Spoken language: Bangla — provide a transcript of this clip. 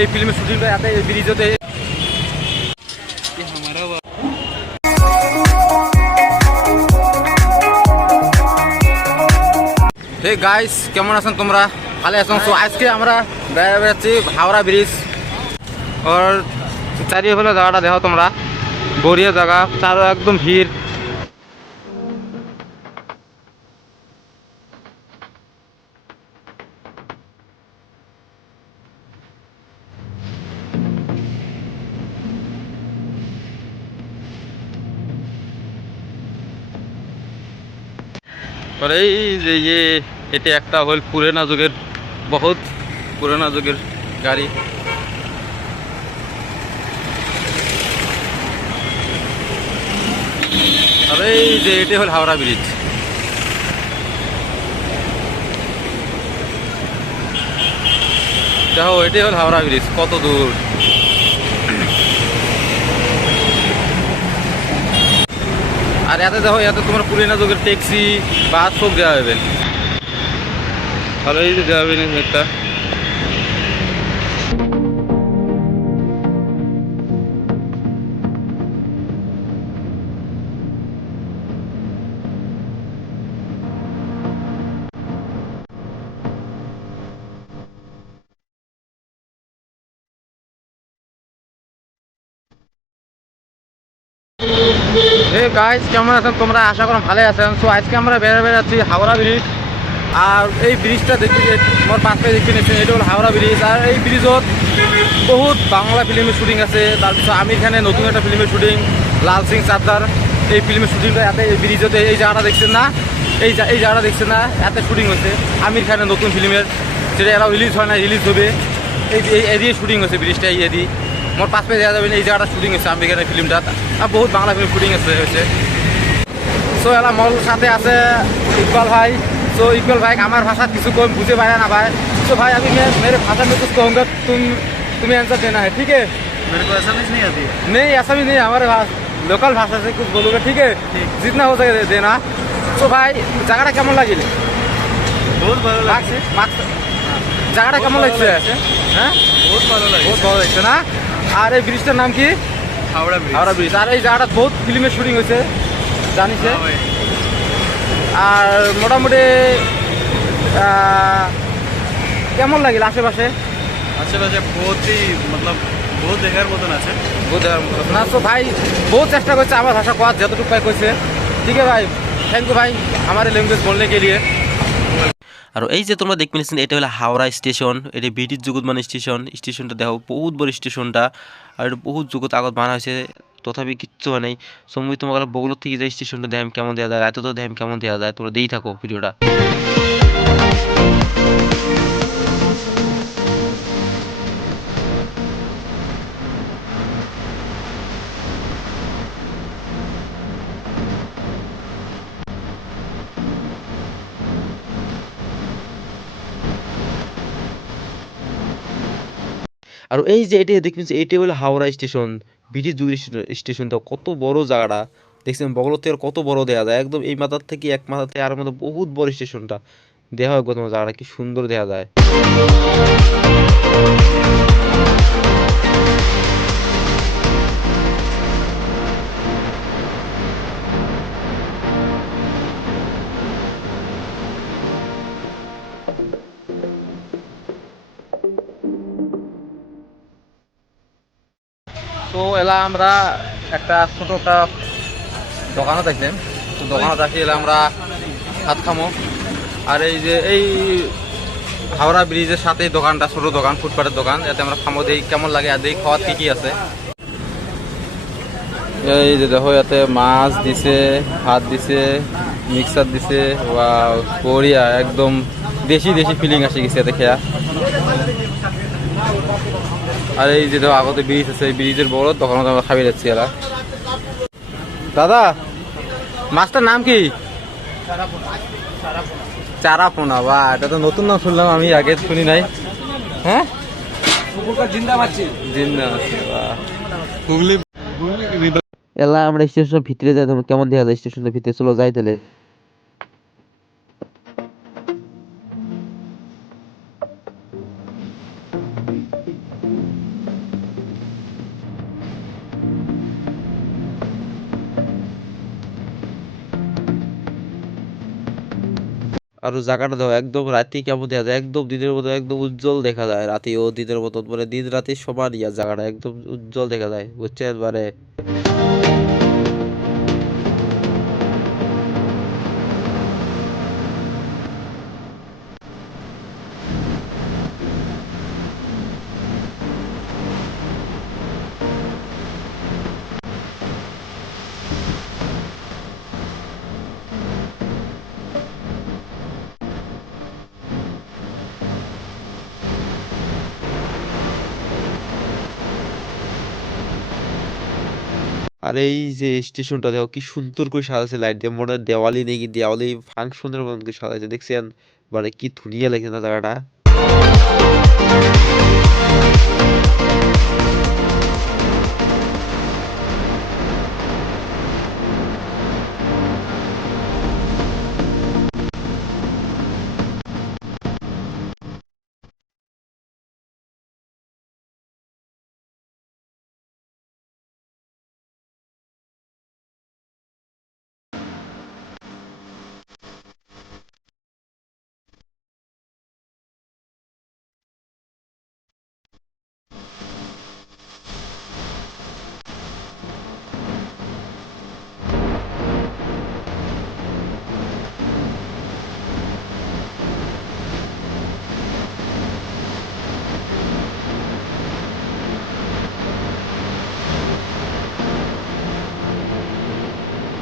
এই ফিল্মের শুটিংটা এত ব্রিজতে। হে গাইস, কেমন আছেন তোমরা? ভালো আছেন? তো আজকে আমরা বেড়াচ্ছি হাওড়া ব্রিজ। ওর চারিয়ে ফেলে জায়গাটা দেখো তোমরা, বড়িয়া জায়গা, চারো একদম ভিড়। और ये এটা একটা হল পুরানা যুগের, বহুত পুরানা যুগের গাড়ি। আর এই যে এটি হল হাওড়া ব্রিজ। দেখো এটি হল হাওড়া ব্রিজ, কত দূর। আর এতে দেখো, এতে তোমার পুরানা যুগের ট্যাক্সি বাস সব দেওয়া যাবেন। ভালো এই যে দেওয়া যাবেন একটা। এই গাইস, কেমন আছেন তোমরা? আশা করি ভালো আছেন। সো আজকে আমরা বেড়াচ্ছি হাওড়া ব্রিজ। আর এই ব্রিজটা দেখতে, আমার পাশে দেখতে নিচ্ছেন, এটা হলো হাওড়া ব্রিজ। আর এই ব্রিজত বহুত বাংলা ফিল্মের শুটিং আছে। তারপিছত আমির খানের নতুন একটা ফিল্মের শুটিং, লাল সিং চাদ্দার। এই ফিল্মের শুটিংটা এত এই ব্রিজতে, এই জায়গাটা দেখছেন না, এই জায়গাটা দেখছেন না, এত শুটিং হচ্ছে আমির খানের নতুন ফিল্মের। সেটা এরাও রিলিজ হয় না, রিলিজ হবে। এই এদিকে শুটিং হচ্ছে ব্রিজটা, এই এদিকে মোট 5 পেজ দেওয়া যাবে। এই জায়গাটা শুটিং হচ্ছে আমির খানের ফিল্মটা। আর বহুত বাংলা ফিল্ম শুটিং হয়েছে। সো এলা মোর সাথে আছে ইকবাল ভাই। सो इक्वल भाई, हमारे भाषा किसी को बुझे पाया ना भाई। तो भाई अभी मैं मेरे भाषा में कुछ कहूँगा, तुम्हें आंसर देना है, ठीक है? मेरे को असमिज नहीं आती है। नहीं, ऐसा भी नहीं, हमारे लोकल भाषा से कुछ बोलूँगा, ठीक है? जितना हो सके देना। तो भाई जगह केमन लगे? बहुत ভালো লাগছে। জায়গাটা কেমন লাগছে? হ্যাঁ, बहुत ভালো লাগে, বহুত ভালো লাগছে না? আর এই ব্রিজটার নাম কি? হাওড়া ব্রিজ। হাওড়া ব্রিজ। আর এই জায়গাটা বহুত ফিল্মের শুটিং হয়েছে, জানিস? আর মোটামুটি কেমন লাগিল আশেপাশে? আশেপাশে বহুতই মতলব বহুত দেখার মতন আছে, বহুত দেখার মতন আছে না? তো ভাই বহুত চেষ্টা করছে আমার ভাষা কোয়ার, যতটুকু পাই কইছে। ঠিক আছে ভাই, থ্যাংক ইউ ভাই আমার ল্যাঙ্গুয়েজ বলনে কে লিয়ে। আর এই যে তোমরা দেখতে পেয়েছেন, এটা হলো হাওড়া স্টেশন। এটা ব্রিটিশ যুগত মানে স্টেশনটা দেখো, বহুত বড় স্টেশনটা। আর এটা বহুত যুগত আগত বানা হয়েছে, তথাপি কিচ্ছু হয় নাই। সময় তোমার বগুলোর থেকে যে স্টেশনটা দেখাম কেমন দেওয়া যায়, এত তো দেখাম কেমন দেওয়া যায়, তোমরা দিয়েই থাকো ভিডিওটা। আর এই যে এটা দেখবেন, এটি হলো হাওড়া স্টেশন, ব্রিটিশ যুগের স্টেশনটা। কত বড় জায়গাটা দেখছেন, বগলত থেকে কত বড় দেওয়া যায়, একদম এই মাথার থেকে এক মাথা থেকে আর মতো বহুত বড় স্টেশনটা। দেখা হয় তোমার জায়গাটা কি সুন্দর দেখা যায়। তো এলা আমরা একটা ছোট একটা দোকানে দেখলাম। তো দোকানে দেখি এলা আমরা ভাত খামো। আর এই যে এই হাওড়া ব্রিজের সাথে দোকানটা, ছোট দোকান, ফুটপাতের দোকান, এতে আমরা খামো, দেই কেমন লাগে আর দেই খাওয়ার কি আছে। এই যে দেখো, এতে মাছ দিছে, ভাত দিছে, মিক্সার দিছে, ওয়াও বড়িয়া, একদম দেশি দেশি ফিলিং আসে গেছে এতে খেয়া। আর এই যে দেখো আগতে ব্রিজ আছে, এই ব্রিজের বড় তখন আমরা খাবি যাচ্ছি এরা। দাদা, মাছটার নাম কি? চারাপোনা। বা এটা তো নতুন নাম শুনলাম, আমি আগে শুনি নাই। হ্যাঁ, জিন্দা মাছি, জিন্দা মাছি। হুগলি এলা আমরা স্টেশনের ভিতরে যাই, তোমার কেমন দেখা যায় স্টেশনের ভিতরে, চলো যাই তাহলে। আর জায়গাটা দেখো একদম রাতে কেমন দেখা যায়, একদম দিনের মতো একদম উজ্জ্বল দেখা যায়, রাতেও দিনের মতো মানে দিন রাতে সমান ইয়া, জায়গাটা একদম উজ্জ্বল দেখা যায়, বুঝছেন মানে। আর এই যে স্টেশনটা দেখো কি সুন্দর করে সাজাচ্ছে লাইট দিয়ে, মনে হয় দেওয়ালি নাকি দেওয়ালি ফাংশনের মতন করে সাজাচ্ছে, দেখছেন মানে কি ধুনিয়া লাগছে না জায়গাটা।